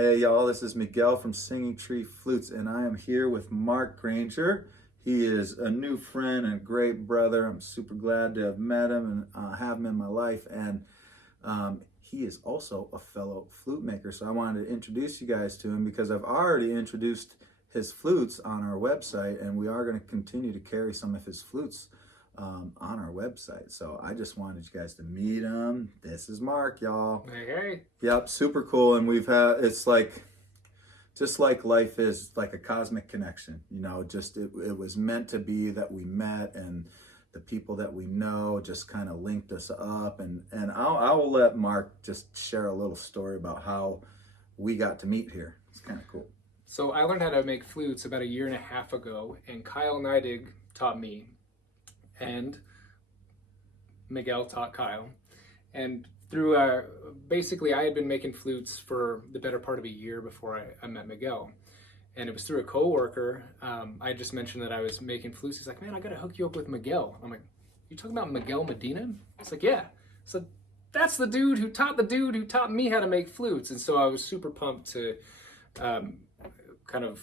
Hey y'all, this is Miguel from Singing Tree Flutes, and I am here with Mark Granger. He is a new friend and a great brother. I'm super glad to have met him and have him in my life. And he is also a fellow flute maker. So I wanted to introduce you guys to him because I've already introduced his flutes on our website, and we are going to continue to carry some of his flutes on our website. So I just wanted you guys to meet him. This is Mark, y'all. Hey. Yep, super cool. And we've had, it's like, just like life is like a cosmic connection, you know, just it was meant to be that we met, and the people that we know just kind of linked us up. And I'll let Mark just share a little story about how we got to meet here. It's kind of cool. So I learned how to make flutes about 1.5 years ago, and Kyle Neidig taught me, and Miguel taught Kyle. And through basically I had been making flutes for the better part of 1 year before I met Miguel. And it was through a coworker. I just mentioned that I was making flutes. He's like, man, I got to hook you up with Miguel. I'm like, you talking about Miguel Medina? It's like, yeah. So that's the dude who taught me how to make flutes. And so I was super pumped to kind of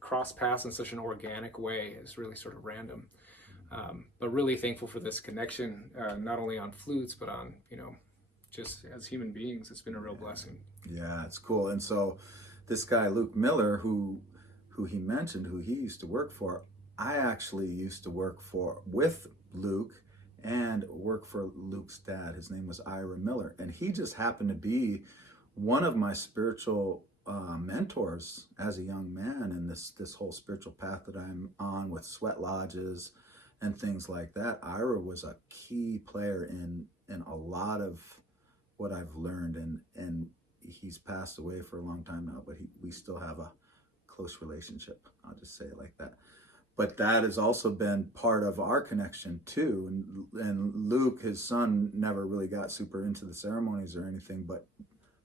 cross paths in such an organic way. It's really sort of random. But really thankful for this connection, not only on flutes, but on, just as human beings. It's been a real blessing. Yeah, it's cool. And so this guy, Luke Miller, who he mentioned, who he used to work for, I actually used to work with Luke and work for Luke's dad. His name was Ira Miller. And he just happened to be one of my spiritual mentors as a young man in this whole spiritual path that I'm on with sweat lodges and things like that. Ira was a key player in a lot of what I've learned, and he's passed away for a long time now, but we still have a close relationship. I'll just say it like that. But that has also been part of our connection too. And Luke, his son, never really got super into the ceremonies or anything, but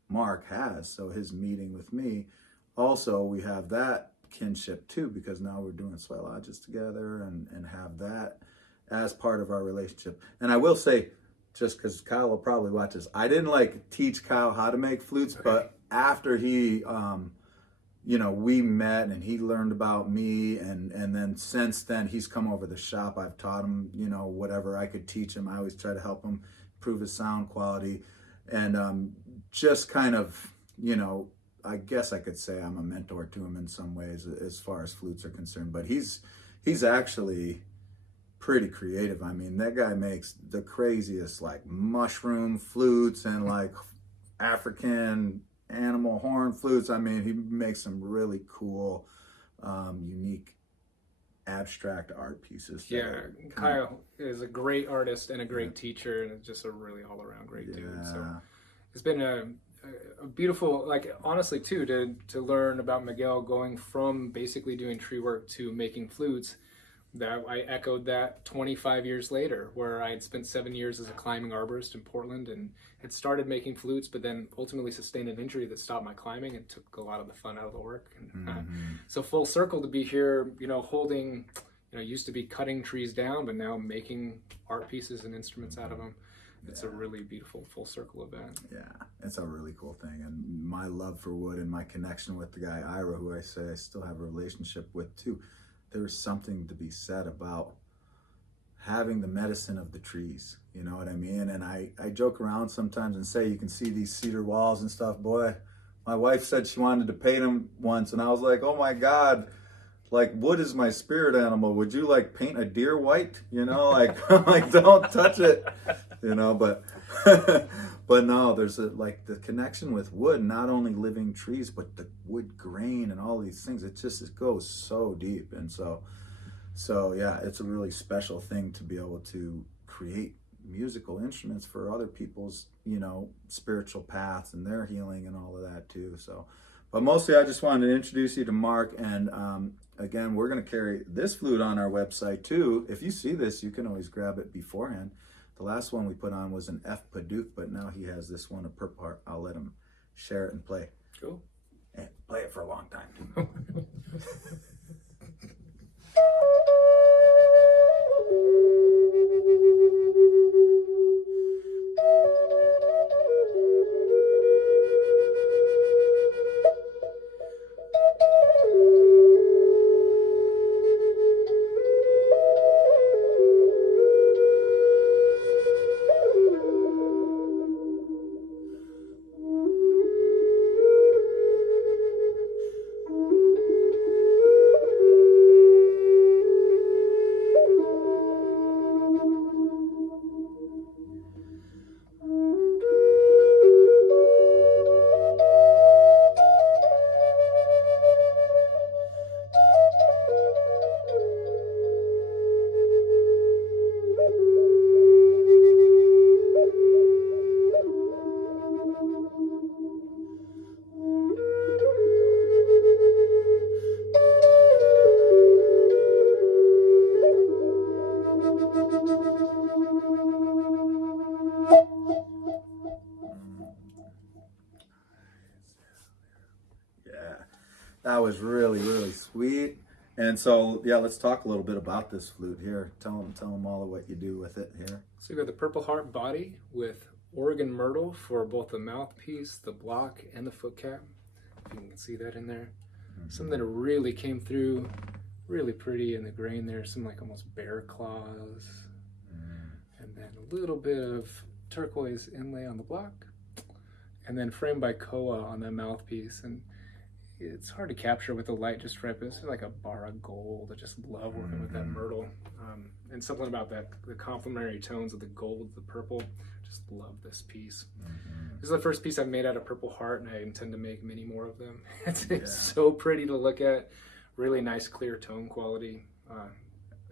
Mark has. So his meeting with me, also we have that kinship too, because now we're doing sweat lodges together and have that as part of our relationship. And I will say, just because Kyle will probably watch this, I didn't like teach Kyle how to make flutes, but after he we met and he learned about me, and then since then he's come over the shop. I've taught him whatever I could teach him. I always try to help him improve his sound quality, and just kind of I guess I could say I'm a mentor to him in some ways as far as flutes are concerned. But he's actually pretty creative. I mean, that guy makes the craziest like mushroom flutes and like African animal horn flutes. I mean, he makes some really cool, unique, abstract art pieces. Yeah, Kyle is a great artist and a great teacher, and just a really all-around great dude. So it's been a beautiful, like, honestly too, to learn about Miguel, going from basically doing tree work to making flutes. That I echoed that 25 years later, where I had spent 7 years as a climbing arborist in Portland and had started making flutes, but then ultimately sustained an injury that stopped my climbing and took a lot of the fun out of the work. And so full circle to be here, holding, used to be cutting trees down, but now making art pieces and instruments out of them. It's a really beautiful full circle event. Yeah, it's a really cool thing. And my love for wood and my connection with the guy Ira, who I say I still have a relationship with too, there's something to be said about having the medicine of the trees. You know what I mean? And I joke around sometimes and say, you can see these cedar walls and stuff. Boy, my wife said she wanted to paint them once, and I was like, oh my God, like, wood is my spirit animal. Would you like paint a deer white? Like, like, don't touch it, but but no, there's like the connection with wood, not only living trees, but the wood grain and all these things. It goes so deep. And so yeah, it's a really special thing to be able to create musical instruments for other people's, spiritual paths and their healing and all of that too. So, but mostly I just wanted to introduce you to Mark. And again, we're going to carry this flute on our website too. If you see this, you can always grab it beforehand. The last one we put on was an F Paduk, but now he has this one, a perp part. I'll let him share it and play. Cool. And play it for a long time. That was really, really sweet. And so, yeah, let's talk a little bit about this flute here. Tell them all of what you do with it here. So you got the Purple Heart body with Oregon myrtle for both the mouthpiece, the block, and the foot cap. If you can see that in there. Something that really came through really pretty in the grain there. Some like almost bear claws. And then a little bit of turquoise inlay on the block. And then framed by koa on the mouthpiece. And it's hard to capture with the light just right, but it's like a bar of gold. I just love working with that myrtle. And something about that, the complementary tones of the gold, the purple, just love this piece. This is the first piece I've made out of Purple Heart, and I intend to make many more of them. It's so pretty to look at, really nice clear tone quality.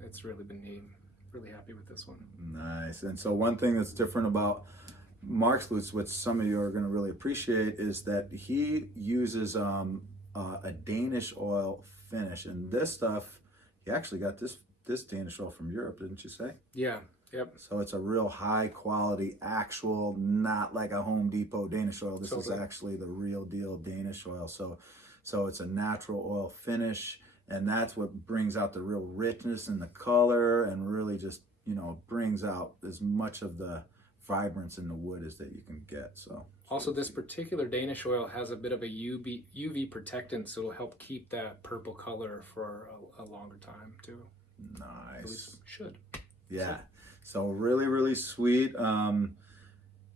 It's really been neat. Really happy with this one. Nice. And so one thing that's different about Mark's flutes, which some of you are going to really appreciate, is that he uses a Danish oil finish. And this stuff, he actually got this Danish oil from Europe, didn't you say? Yeah. Yep. So it's a real high quality, actual, not like a Home Depot Danish oil. This is actually the real deal Danish oil. So it's a natural oil finish, and that's what brings out the real richness in the color, and really just, you know, brings out as much of the vibrance in the wood as that you can get. So also, this particular Danish oil has a bit of a UV protectant, so it'll help keep that purple color for a longer time too. Nice. At least should. Yeah. So really, really sweet.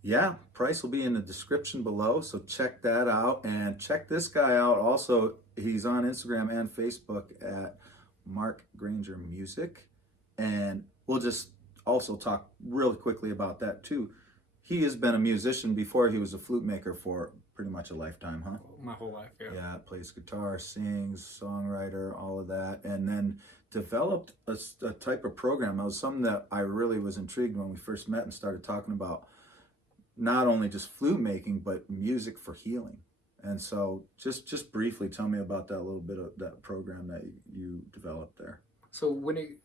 Yeah, price will be in the description below, so check that out. And check this guy out also. He's on Instagram and Facebook at Mark Granger Music. And we'll just also talk really quickly about that too. He has been a musician before he was a flute maker for pretty much a lifetime, huh? My whole life, yeah. Yeah, plays guitar, sings, songwriter, all of that. And then developed a type of program. It was something that I really was intrigued when we first met and started talking about not only just flute making, but music for healing. And so just briefly tell me about that, a little bit of that program that you developed there. So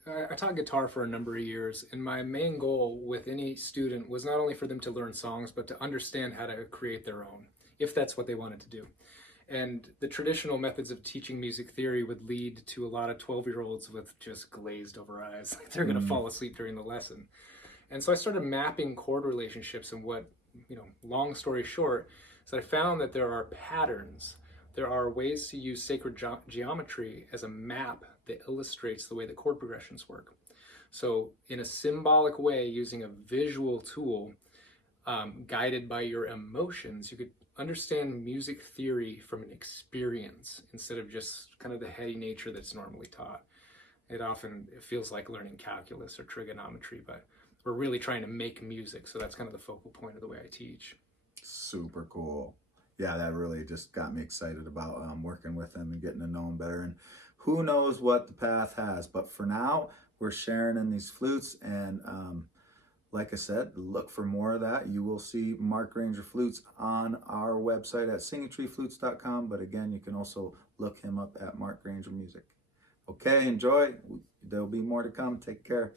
I taught guitar for a number of years, and my main goal with any student was not only for them to learn songs, but to understand how to create their own, if that's what they wanted to do. And the traditional methods of teaching music theory would lead to a lot of 12-year-olds with just glazed over eyes. Like they're going to fall asleep during the lesson. And so I started mapping chord relationships, and what, long story short, is that I found that there are patterns. There are ways to use sacred geometry as a map that illustrates the way that chord progressions work. So in a symbolic way, using a visual tool, guided by your emotions, you could understand music theory from an experience instead of just kind of the heady nature that's normally taught. It feels like learning calculus or trigonometry, but we're really trying to make music. So that's kind of the focal point of the way I teach. Super cool. Yeah, that really just got me excited about working with him and getting to know him better. And who knows what the path has, but for now, we're sharing in these flutes. And like I said, look for more of that. You will see Mark Granger Flutes on our website at singingtreeflutes.com. But again, you can also look him up at Mark Granger Music. Okay, enjoy. There'll be more to come. Take care.